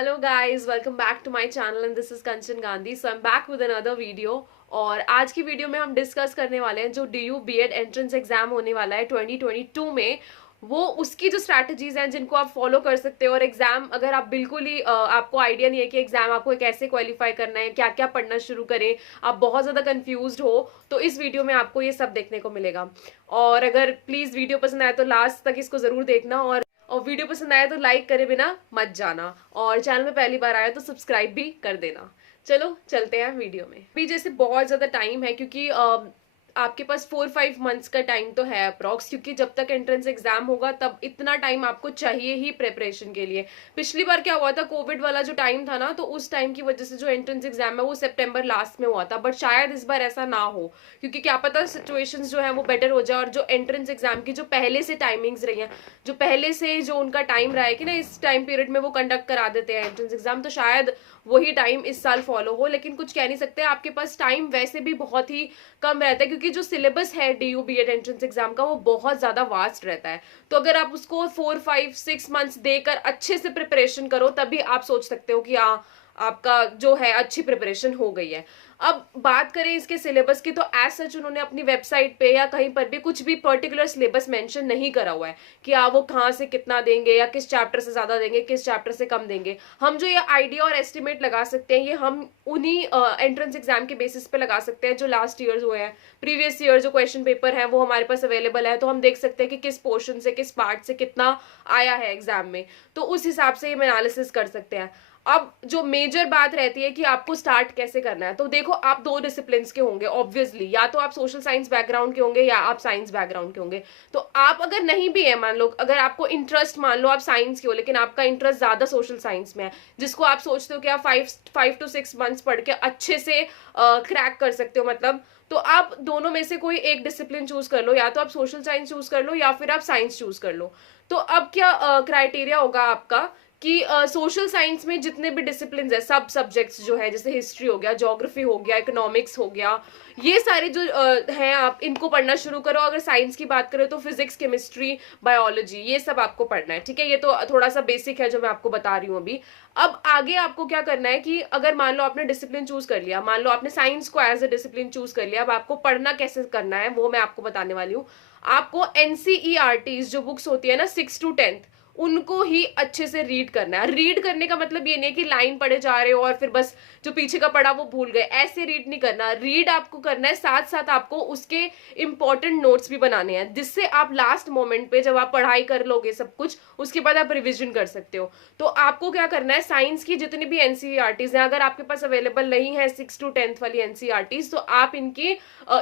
Hello guys, welcome back to my channel and this is Kanchan Gandhi. So I'm back with another video. और आज की video में हम discuss करने वाले हैं जो DU BEd एंट्रेंस एग्जाम होने वाला है 2022 में, वो उसकी जो स्ट्रैटेजीज हैं जिनको आप फॉलो कर सकते हो। और एग्जाम अगर आप बिल्कुल ही आपको आइडिया नहीं है कि एग्जाम आपको कैसे क्वालिफाई करना है, क्या क्या पढ़ना शुरू करें, आप बहुत ज़्यादा कंफ्यूज्ड हो, तो इस वीडियो में आपको ये सब देखने को मिलेगा। और अगर प्लीज़ वीडियो पसंद आए तो लास्ट तक इसको ज़रूर देखना, और वीडियो पसंद आया तो लाइक करे बिना मत जाना, और चैनल में पहली बार आया तो सब्सक्राइब भी कर देना। चलो चलते हैं वीडियो में। अभी जैसे बहुत ज़्यादा टाइम है क्योंकि आपके पास 4-5 मंथ्स का टाइम तो है अप्रॉक्स, क्योंकि जब तक एंट्रेंस एग्जाम होगा तब इतना टाइम आपको चाहिए ही प्रिपरेशन के लिए। पिछली बार क्या हुआ था, कोविड वाला जो टाइम था ना, तो उस टाइम की वजह से जो एंट्रेंस एग्जाम है वो सितंबर लास्ट में हुआ था, बट शायद इस बार ऐसा ना हो, क्योंकि क्या पता सिचुएशंस जो है वो बेटर हो जाए। और जो एंट्रेंस एग्जाम की जो पहले से टाइमिंग्स रही हैं, जो पहले से जो उनका टाइम रहा है कि ना इस टाइम पीरियड में वो कंडक्ट करा देते हैं एंट्रेंस एग्जाम, तो शायद वही टाइम इस साल फॉलो हो, लेकिन कुछ कह नहीं सकते। आपके पास टाइम वैसे भी बहुत ही कम रहता है क्योंकि जो सिलेबस है DU BEd एंट्रेंस एग्जाम का वो बहुत ज्यादा वास्ट रहता है। तो अगर आप उसको 4-5-6 मंथ्स देकर अच्छे से प्रिपरेशन करो तभी आप सोच सकते हो कि आपका जो है अच्छी प्रिपरेशन हो गई है। अब बात करें इसके सिलेबस की, तो एज सच उन्होंने अपनी वेबसाइट पे या कहीं पर भी कुछ भी पर्टिकुलर सिलेबस मेंशन नहीं करा हुआ है कि वो कहाँ से कितना देंगे या किस चैप्टर से ज्यादा देंगे, किस चैप्टर से कम देंगे। हम जो ये आइडिया और एस्टिमेट लगा सकते हैं, ये हम उन्हीं एंट्रेंस एग्जाम के बेसिस पे लगा सकते हैं जो लास्ट ईयर हुए हैं। प्रीवियस ईयर जो क्वेश्चन पेपर है वो हमारे पास अवेलेबल है, तो हम देख सकते हैं कि किस पोर्शन से, किस पार्ट से कितना आया है एग्जाम में, तो उस हिसाब से हम एनालिसिस कर सकते हैं। अब जो मेजर बात रहती है कि आपको स्टार्ट कैसे करना है, तो देखो आप दो डिसिप्लिन के होंगे ऑब्वियसली, या तो आप सोशल साइंस बैकग्राउंड के होंगे या आप साइंस बैकग्राउंड के होंगे। तो आप अगर नहीं भी है, मान लो अगर आपको इंटरेस्ट, मान लो आप साइंस के हो लेकिन आपका इंटरेस्ट ज्यादा सोशल साइंस में है, जिसको आप सोचते हो कि आप 5 to 6 मंथ्स पढ़ के अच्छे से क्रैक कर सकते हो, मतलब, तो आप दोनों में से कोई एक डिसिप्लिन चूज कर लो, या तो आप सोशल साइंस चूज कर लो या फिर आप साइंस चूज कर लो। तो अब क्या क्राइटेरिया होगा आपका कि सोशल साइंस में जितने भी डिसिप्लिन है, सब सब्जेक्ट्स जो है, जैसे हिस्ट्री हो गया, ज्योग्राफी हो गया, इकोनॉमिक्स हो गया, ये सारे जो हैं आप इनको पढ़ना शुरू करो। अगर साइंस की बात करें तो फिजिक्स, केमिस्ट्री, बायोलॉजी, ये सब आपको पढ़ना है, ठीक है। ये तो थोड़ा सा बेसिक है जो मैं आपको बता रही हूँ अभी। अब आगे आपको क्या करना है कि अगर मान लो आपने डिसिप्लिन चूज कर लिया, मान लो आपने साइंस को एज ए डिसिप्लिन चूज कर लिया, अब आपको पढ़ना कैसे करना है वो मैं आपको बताने वाली हूँ। आपको NCERT जो बुक्स होती है ना 6 to 10th, उनको ही अच्छे से रीड करना है। रीड करने का मतलब ये नहीं है कि लाइन पढ़े जा रहे हो और फिर बस जो पीछे का पढ़ा वो भूल गए, ऐसे रीड नहीं करना। रीड आपको करना है, साथ साथ आपको उसके इंपॉर्टेंट नोट्स भी बनाने हैं, जिससे आप लास्ट मोमेंट पे जब आप पढ़ाई कर लोगे सब कुछ, उसके बाद आप रिविजन कर सकते हो। तो आपको क्या करना है, साइंस की जितनी भी NCERTs हैं, अगर आपके पास अवेलेबल नहीं है 6 to 10th वाली NCERTs, तो आप इनकी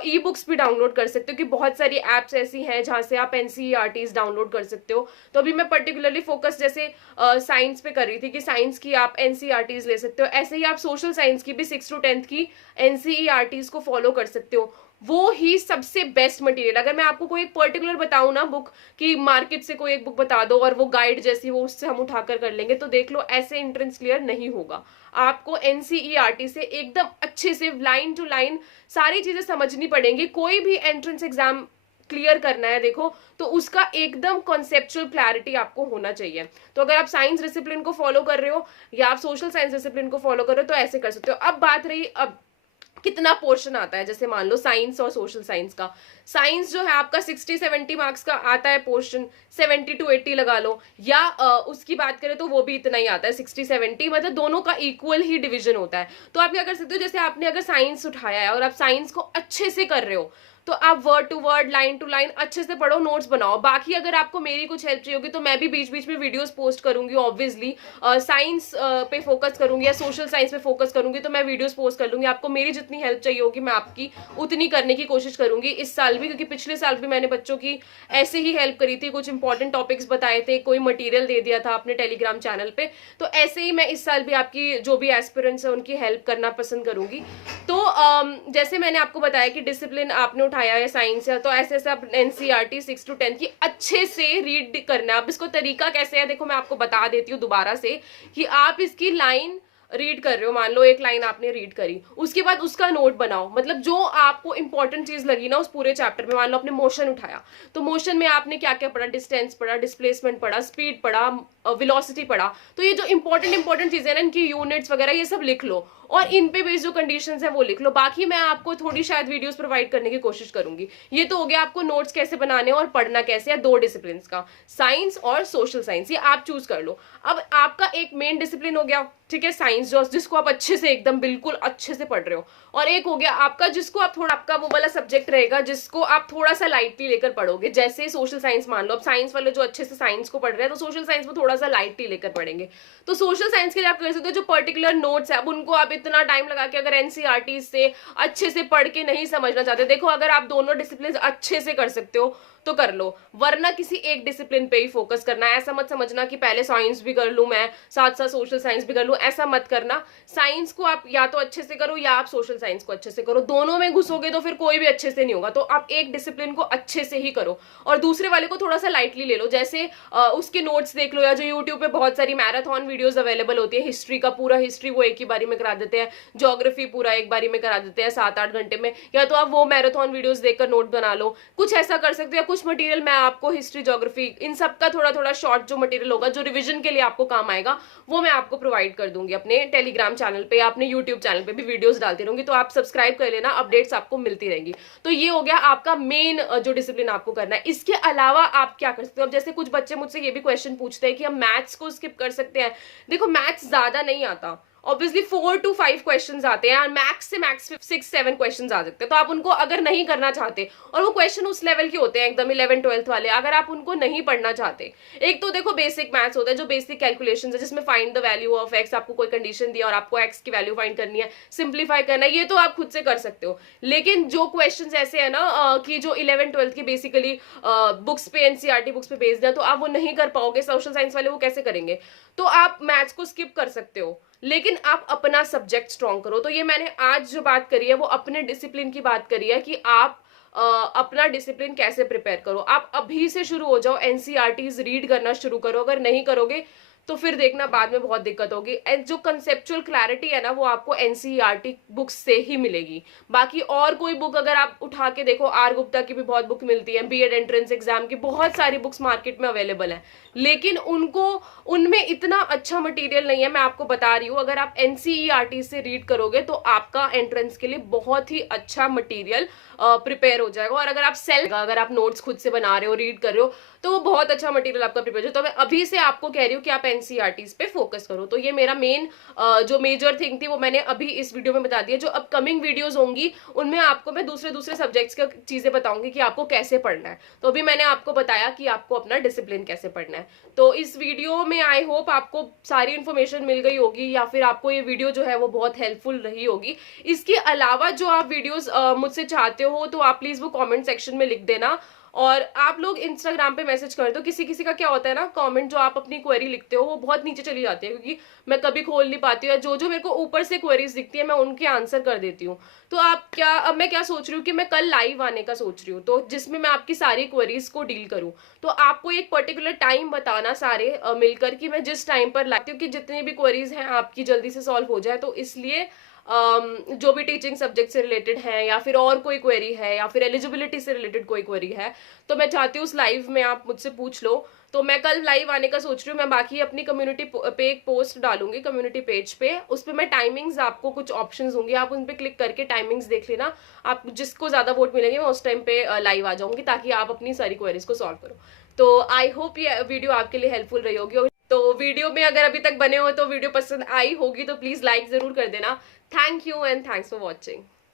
ई बुक्स भी डाउनलोड कर सकते हो, कि बहुत सारी एप्स ऐसी हैं जहां से आप NCERTs डाउनलोड कर सकते हो। तो अभी मैं पर्टिकुलरली फोकस जैसे साइंस पे कर रही थी कि साइंस की आप NCERTs ले सकते हो, ऐसे ही आप सोशल साइंस की भी 6 to 10th की NCERTs को फॉलो कर सकते हो। वो ही सबसे बेस्ट मटेरियल। अगर मैं आपको कोई एक पर्टिकुलर बताऊं ना बुक, कि मार्केट से कोई एक बुक बता दो और वो गाइड जैसी वो उससे हम उठाकर कर लेंगे, तो देख लो ऐसे एंट्रेंस क्लियर नहीं होगा। आपको NCERT से एकदम अच्छे से लाइन टू लाइन सारी चीजें समझनी पड़ेंगी। कोई भी एंट्रेंस एग्जाम क्लियर करना है देखो, तो उसका एकदम कॉन्सेप्चुअल क्लैरिटी आपको होना चाहिए। तो अगर आप साइंस डिसिप्लिन को फॉलो कर रहे हो या आप सोशल साइंस डिसिप्लिन को फॉलो कर रहे हो तो ऐसे कर सकते हो। अब बात रही अब कितना पोर्शन आता है, जैसे मान लो साइंस और सोशल साइंस का, साइंस जो है आपका 60-70 मार्क्स का आता है पोर्शन, 70 to 80 लगा लो, या उसकी बात करें तो वो भी इतना ही आता है 60-70, मतलब दोनों का इक्वल ही डिवीजन होता है। तो आप क्या कर सकते हो, जैसे आपने अगर साइंस उठाया है और आप साइंस को अच्छे से कर रहे हो, तो आप word to word, line to line अच्छे से पढ़ो, नोट्स बनाओ। बाकी अगर आपको मेरी कुछ हेल्प चाहिए होगी तो मैं भी बीच बीच में वीडियोस पोस्ट करूंगी, ऑब्वियसली साइंस पे फोकस करूंगी या सोशल साइंस पे फोकस करूंगी तो मैं वीडियोस पोस्ट कर लूंगी। आपको मेरी जितनी हेल्प चाहिए होगी मैं आपकी उतनी करने की कोशिश करूंगी इस साल भी, क्योंकि पिछले साल भी मैंने बच्चों की ऐसे ही हेल्प करी थी, कुछ इंपॉर्टेंट टॉपिक्स बताए थे, कोई मटीरियल दे दिया था अपने टेलीग्राम चैनल पे। तो ऐसे ही मैं इस साल भी आपकी जो भी एस्पिरेंट्स है उनकी हेल्प करना पसंद करूंगी। तो जैसे मैंने आपको बताया कि डिसिप्लिन आपने उठाया है साइंस है, तो ऐसे ऐसे आप NCERT 6 to 10 की अच्छे से रीड करना है। अब इसको तरीका कैसे है देखो, मैं आपको बता देती हूँ दोबारा से, कि आप इसकी लाइन रीड कर रहे हो, मान लो एक लाइन आपने रीड करी, उसके बाद उसका नोट बनाओ, मतलब जो आपको इंपॉर्टेंट चीज लगी ना उस पूरे चैप्टर में, मान लो आपने मोशन उठाया तो मोशन में आपने क्या क्या पढ़ा, डिस्टेंस पढ़ा, डिस्प्लेसमेंट पढ़ा, स्पीड पढ़ा, वेलोसिटी पढ़ा, तो ये जो इंपॉर्टेंट चीजें ना इनकी यूनिट्स वगैरह ये सब लिख लो और इन पे बेस्ड जो कंडीशंस है वो लिख लो। बाकी मैं आपको थोड़ी शायद वीडियोस प्रोवाइड करने की कोशिश करूंगी। ये तो हो गया आपको नोट्स कैसे बनाने और पढ़ना कैसे है, दो डिसिप्लिन का, साइंस और सोशल साइंस, ये आप चूज कर लो। अब आपका एक मेन डिसिप्लिन हो गया, ठीक है, साइंस, जो जिसको आप अच्छे से एकदम बिल्कुल अच्छे से पढ़ रहे हो, और एक हो गया आपका जिसको आप थोड़ा, आपका वो वाला सब्जेक्ट रहेगा जिसको आप थोड़ा सा लाइटली लेकर पढ़ोगे, जैसे सोशल साइंस मान लो, अब साइंस वाले जो अच्छे से साइंस को पढ़ रहे हैं तो सोशल साइंस में थोड़ा सा लाइटली लेकर पढ़ेंगे। तो सोशल साइंस के लिए आप कर सकते हो जो पर्टिकुलर नोट्स है, अब उनको आप इतना टाइम लगा के अगर एनसीईआरटी से अच्छे से पढ़ के नहीं समझना चाहते, देखो अगर आप दोनों डिसिप्लिन अच्छे से कर सकते हो तो कर लो, वरना किसी एक डिसिप्लिन पे ही फोकस करना है। ऐसा मत समझना कि पहले साइंस भी कर लूं मैं, साथ साथ सोशल साइंस भी कर लूं, ऐसा मत करना। साइंस को आप या तो अच्छे से करो या आप सोशल साइंस को अच्छे से करो, दोनों में घुसोगे तो फिर कोई भी अच्छे से नहीं होगा। तो आप एक डिसिप्लिन को अच्छे से ही करो और दूसरे वाले को थोड़ा सा लाइटली ले लो, जैसे उसके नोट्स देख लो, या जो यूट्यूब पे बहुत सारी मैराथन वीडियोज अवेलेबल होती है, हिस्ट्री का पूरा हिस्ट्री वो एक ही बारी में करा देते हैं, ज्योग्राफी पूरा एक बारी में करा देते हैं 7-8 घंटे में, या तो आप वो मैराथन वीडियोज देखकर नोट बना लो, कुछ ऐसा कर सकते हो। कुछ मटेरियल मैं आपको हिस्ट्री, ज्योग्राफी, इन सब का थोड़ा थोड़ा शॉर्ट जो मटेरियल होगा जो रिवीजन के लिए आपको काम आएगा वो मैं आपको प्रोवाइड कर दूंगी अपने टेलीग्राम चैनल पे या अपने यूट्यूब चैनल पे भी वीडियोस डालती रहूंगी, तो आप सब्सक्राइब कर लेना, अपडेट्स आपको मिलती रहेंगी। तो ये हो गया आपका मेन जो डिसिप्लिन आपको करना है। इसके अलावा आप क्या कर सकते हो, अब जैसे कुछ बच्चे मुझसे ये भी क्वेश्चन पूछते हैं कि हम मैथ्स को स्किप कर सकते हैं। देखो मैथ्स ज्यादा नहीं आता, ऑब्वियसली 4 to 5 क्वेश्चंस आते हैं और मैक्स से मैक्स 6-7 क्वेश्चंस आ सकते हैं। तो आप उनको अगर नहीं करना चाहते, और वो क्वेश्चन उस लेवल के होते हैं एकदम 11th-12th वाले, अगर आप उनको नहीं पढ़ना चाहते, एक तो देखो बेसिक मैथ्स होता है जो बेसिक कैलकुलेशंस है, जिसमें find the value of x, आपको कोई कंडीशन दिया और आपको एक्स की वैल्यू फाइंड करनी है, सिंप्लीफाई करना है, ये तो आप खुद से कर सकते हो। लेकिन जो क्वेश्चन ऐसे है ना कि जो 11th-12th की बेसिकली बुक्स पे, एनसीईआरटी बुक्स पे बेस्ड है, तो आप वो नहीं कर पाओगे। सोशल साइंस वाले वो कैसे करेंगे, तो आप मैथ्स को स्किप कर सकते हो, लेकिन आप अपना सब्जेक्ट स्ट्रॉन्ग करो। तो ये मैंने आज जो बात करी है वो अपने डिसिप्लिन की बात करी है कि आप अपना डिसिप्लिन कैसे प्रिपेयर करो। आप अभी से शुरू हो जाओ, एनसीईआरटीज रीड करना शुरू करो। अगर नहीं करोगे तो फिर देखना बाद में बहुत दिक्कत होगी। एंड जो कंसेप्चुअल क्लैरिटी है ना वो आपको एनसीईआरटी बुक्स से ही मिलेगी। बाकी और कोई बुक अगर आप उठा के देखो, आर गुप्ता की भी बहुत बुक मिलती है, बीएड एंट्रेंस एग्जाम की बहुत सारी बुक्स मार्केट में अवेलेबल है, लेकिन उनमें इतना अच्छा मटेरियल नहीं है। मैं आपको बता रही हूँ, अगर आप एनसीईआरटी से रीड करोगे तो आपका एंट्रेंस के लिए बहुत ही अच्छा मटेरियल प्रिपेयर हो जाएगा। और अगर आप नोट्स खुद से बना रहे हो, रीड कर रहे हो, तो वो बहुत अच्छा मटेरियल आपका प्रिपेयर हो। तो मैं अभी से आपको कह रही हूँ कि आप एनसीईआरटीज पे फोकस करो। तो ये मेरा मेन जो मेजर थिंग थी वो मैंने अभी इस वीडियो में बता दिया। जो अपकमिंग वीडियोस होंगी उनमें आपको मैं दूसरे सब्जेक्ट्स की चीजें बताऊंगी कि आपको कैसे पढ़ना है। तो अभी मैंने आपको बताया कि आपको अपना डिसिप्लिन कैसे पढ़ना है। तो इस वीडियो में आई होप आपको सारी इन्फॉर्मेशन मिल गई होगी, या फिर आपको ये वीडियो जो है वो बहुत हेल्पफुल रही होगी। इसके अलावा जो आप वीडियोस मुझसे चाहते हो तो आप प्लीज वो कमेंट सेक्शन में लिख देना। और आप लोग इंस्टाग्राम पे मैसेज कर दो। किसी किसी का क्या होता है ना, कमेंट जो आप अपनी क्वेरी लिखते हो वो बहुत नीचे चली जाती है, क्योंकि मैं कभी खोल नहीं पाती हूँ, या जो मेरे को ऊपर से क्वेरीज दिखती है मैं उनके आंसर कर देती हूँ। तो अब मैं क्या सोच रही हूँ कि मैं कल लाइव आने का सोच रही हूँ, तो जिसमें मैं आपकी सारी क्वेरीज को डील करूँ। तो आपको एक पर्टिकुलर टाइम बताना सारे मिलकर कि मैं जिस टाइम पर लाती हूँ कि जितनी भी क्वेरीज हैं आपकी जल्दी से सॉल्व हो जाए। तो इसलिए जो भी टीचिंग सब्जेक्ट से रिलेटेड है, या फिर और कोई क्वेरी है, या फिर एलिजिबिलिटी से रिलेटेड कोई क्वेरी है, तो मैं चाहती हूँ उस लाइव में आप मुझसे पूछ लो। तो मैं कल लाइव आने का सोच रही हूँ। मैं बाकी अपनी कम्युनिटी पे एक पोस्ट डालूंगी कम्युनिटी पेज पे, उस पर मैं टाइमिंग्स, आपको कुछ ऑप्शंस होंगे, आप उन पे क्लिक करके टाइमिंग्स देख लेना। आप जिसको ज्यादा वोट मिलेंगे मैं उस टाइम पे लाइव आ जाऊंगी, ताकि आप अपनी सारी क्वेरीज को सॉल्व करो। तो आई होप ये वीडियो आपके लिए हेल्पफुल रही होगी। तो वीडियो में अगर अभी तक बने हो तो वीडियो पसंद आई होगी तो प्लीज लाइक जरूर कर देना। Thank you and thanks for watching.